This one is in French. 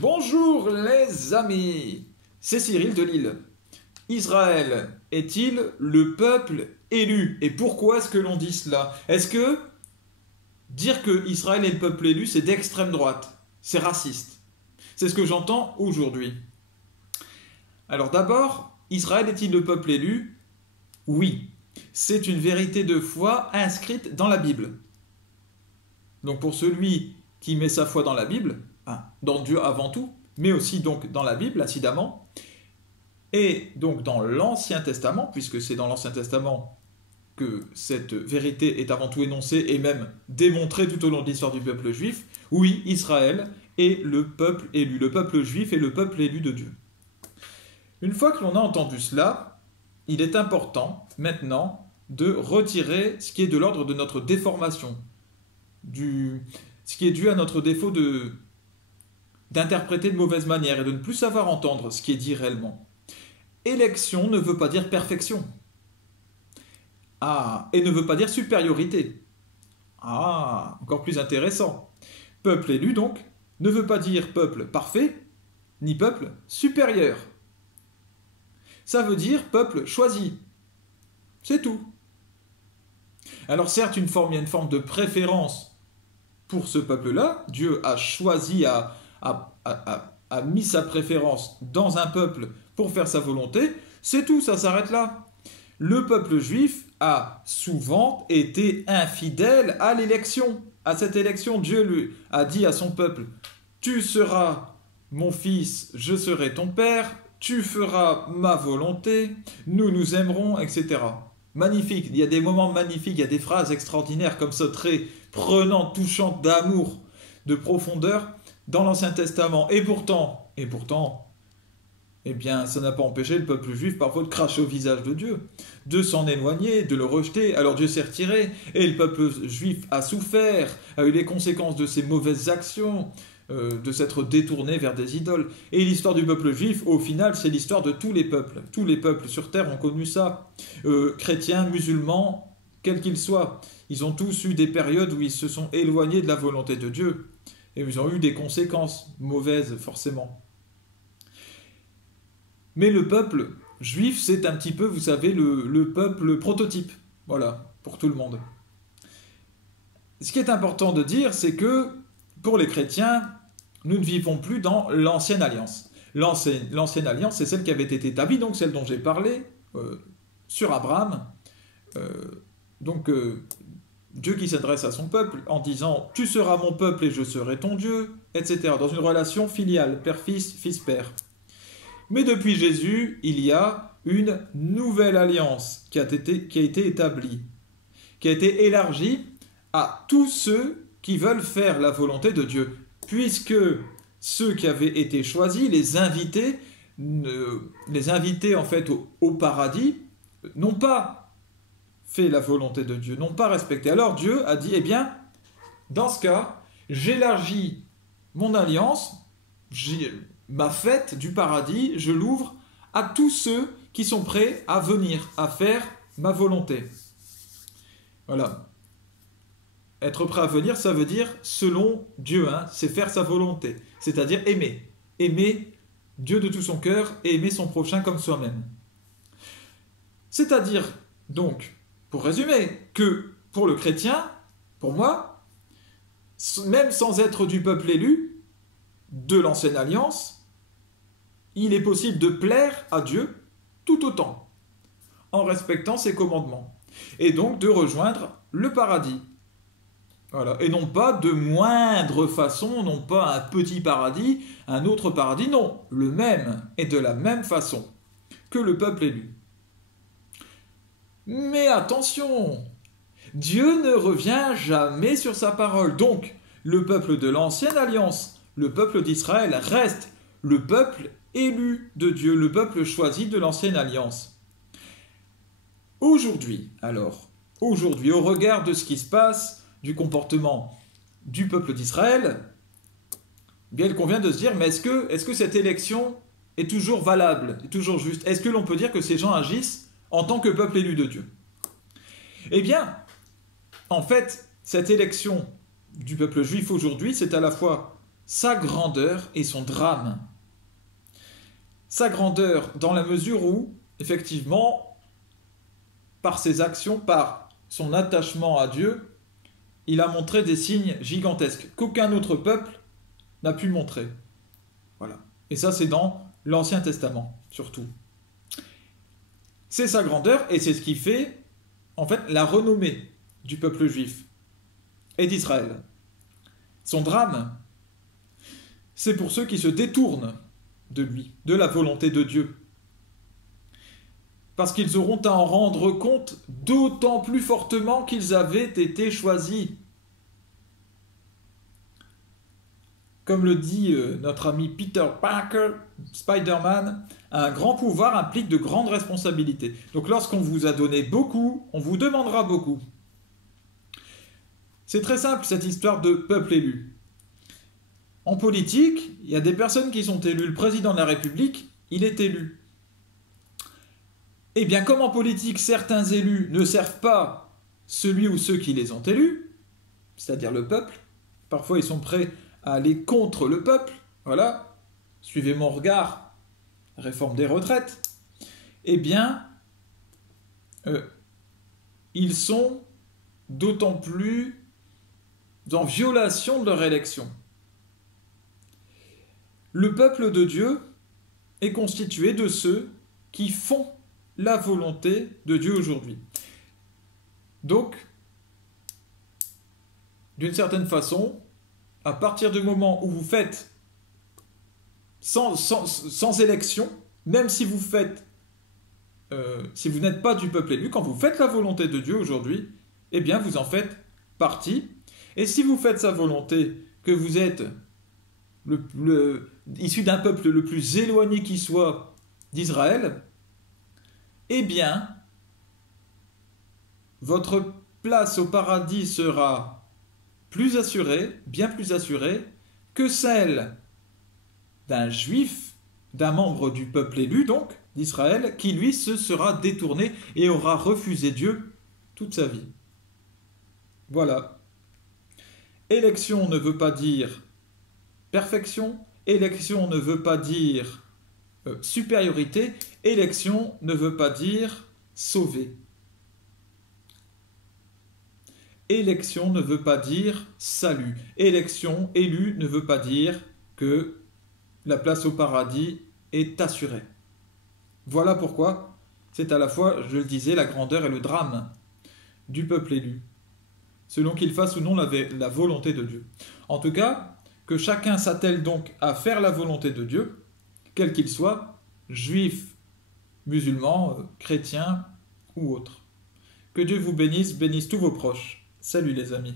Bonjour les amis, c'est Cyril de Lille. Israël est-il le peuple élu? Et pourquoi est-ce que l'on dit cela? Est-ce que dire que Israël est le peuple élu, c'est d'extrême droite? C'est raciste? C'est ce que j'entends aujourd'hui. Alors d'abord, Israël est-il le peuple élu? Oui, c'est une vérité de foi inscrite dans la Bible. Donc pour celui qui met sa foi dans la Bible, dans Dieu avant tout, mais aussi donc dans la Bible, incidemment, et donc dans l'Ancien Testament, puisque c'est dans l'Ancien Testament que cette vérité est avant tout énoncée et même démontrée tout au long de l'histoire du peuple juif, oui, Israël est le peuple élu, le peuple juif est le peuple élu de Dieu. Une fois que l'on a entendu cela, il est important maintenant de retirer ce qui est de l'ordre de notre déformation, ce qui est dû à notre défaut d'interpréter de mauvaise manière et de ne plus savoir entendre ce qui est dit réellement. Élection ne veut pas dire perfection. Et ne veut pas dire supériorité. Encore plus intéressant. Peuple élu, donc, ne veut pas dire peuple parfait, ni peuple supérieur. Ça veut dire peuple choisi. C'est tout. Alors certes, il y a une forme de préférence pour ce peuple-là. Dieu a choisi, a mis sa préférence dans un peuple pour faire sa volonté. C'est tout, ça s'arrête là. Le peuple juif a souvent été infidèle à l'élection. À cette élection, Dieu lui a dit à son peuple: tu seras mon fils, je serai ton père, tu feras ma volonté, nous nous aimerons, etc. Magnifique, il y a des moments magnifiques, il y a des phrases extraordinaires comme ça, très prenantes, touchantes d'amour, de profondeur dans l'Ancien Testament. Et pourtant, eh bien, ça n'a pas empêché le peuple juif parfois de cracher au visage de Dieu, de s'en éloigner, de le rejeter. Alors Dieu s'est retiré, et le peuple juif a souffert, a eu les conséquences de ses mauvaises actions, de s'être détourné vers des idoles. Et l'histoire du peuple juif, au final, c'est l'histoire de tous les peuples. Tous les peuples sur terre ont connu ça. Chrétiens, musulmans, quels qu'ils soient. Ils ont tous eu des périodes où ils se sont éloignés de la volonté de Dieu. Et ils ont eu des conséquences mauvaises, forcément. Mais le peuple juif, c'est un petit peu, vous savez, le peuple prototype. Voilà, pour tout le monde. Ce qui est important de dire, c'est que, pour les chrétiens, nous ne vivons plus dans l'ancienne alliance. L'ancienne alliance, c'est celle qui avait été établie, donc celle dont j'ai parlé, sur Abraham. Dieu qui s'adresse à son peuple en disant « Tu seras mon peuple et je serai ton Dieu », etc. Dans une relation filiale, père-fils, fils-père. Mais depuis Jésus, il y a une nouvelle alliance qui a été établie, qui a été élargie à tous ceux qui veulent faire la volonté de Dieu, puisque ceux qui avaient été choisis, les invités en fait au paradis, n'ont pas fait la volonté de Dieu, n'ont pas respecté. Alors Dieu a dit, eh bien, dans ce cas, j'élargis mon alliance, ma fête du paradis, je l'ouvre à tous ceux qui sont prêts à venir, à faire ma volonté. Voilà. Être prêt à venir, ça veut dire selon Dieu, c'est faire sa volonté, c'est-à-dire aimer. Aimer Dieu de tout son cœur et aimer son prochain comme soi-même. C'est-à-dire, donc, pour résumer, que pour le chrétien, pour moi, même sans être du peuple élu, de l'ancienne alliance, il est possible de plaire à Dieu tout autant, en respectant ses commandements, et donc de rejoindre le paradis. Voilà. Et non pas de moindre façon, non pas un petit paradis, un autre paradis, non, le même et de la même façon que le peuple élu. Mais attention, Dieu ne revient jamais sur sa parole. Donc, le peuple de l'ancienne alliance, le peuple d'Israël, reste le peuple élu de Dieu, le peuple choisi de l'ancienne alliance. Aujourd'hui, au regard de ce qui se passe, du comportement du peuple d'Israël, bien il convient de se dire, mais est-ce que cette élection est toujours valable, est toujours juste? Est-ce que l'on peut dire que ces gens agissent en tant que peuple élu de Dieu? Eh bien, en fait, cette élection du peuple juif aujourd'hui, c'est à la fois sa grandeur et son drame. Sa grandeur dans la mesure où, effectivement, par ses actions, par son attachement à Dieu, il a montré des signes gigantesques qu'aucun autre peuple n'a pu montrer. Voilà. Et ça, c'est dans l'Ancien Testament, surtout. C'est sa grandeur et c'est ce qui fait, en fait, la renommée du peuple juif et d'Israël. Son drame, c'est pour ceux qui se détournent de lui, de la volonté de Dieu. Parce qu'ils auront à en rendre compte d'autant plus fortement qu'ils avaient été choisis. Comme le dit notre ami Peter Parker, Spider-Man, un grand pouvoir implique de grandes responsabilités. Donc lorsqu'on vous a donné beaucoup, on vous demandera beaucoup. C'est très simple cette histoire de peuple élu. En politique, il y a des personnes qui sont élues. Le président de la République, il est élu. Eh bien, comme en politique, certains élus ne servent pas celui ou ceux qui les ont élus, c'est-à-dire le peuple, parfois ils sont prêts à aller contre le peuple, voilà, suivez mon regard, réforme des retraites, eh bien, ils sont d'autant plus en violation de leur élection. Le peuple de Dieu est constitué de ceux qui font la volonté de Dieu aujourd'hui. Donc, d'une certaine façon, à partir du moment où vous faites sans élection, même si vous faites, si vous n'êtes pas du peuple élu, quand vous faites la volonté de Dieu aujourd'hui, eh bien vous en faites partie. Et si vous faites sa volonté, que vous êtes issu d'un peuple le plus éloigné qui soit d'Israël, eh bien, votre place au paradis sera plus assurée, bien plus assurée, que celle d'un juif, d'un membre du peuple élu, donc, d'Israël, qui lui se sera détourné et aura refusé Dieu toute sa vie. Voilà. Élection ne veut pas dire perfection, élection ne veut pas dire supériorité, élection ne veut pas dire sauver. Élection ne veut pas dire salut. Élection, élu ne veut pas dire que la place au paradis est assurée. Voilà pourquoi c'est à la fois, je le disais, la grandeur et le drame du peuple élu, selon qu'il fasse ou non la volonté de Dieu. En tout cas, que chacun s'attelle donc à faire la volonté de Dieu, quel qu'il soit, juif, musulman, chrétien ou autre. Que Dieu vous bénisse, bénisse tous vos proches. Salut les amis.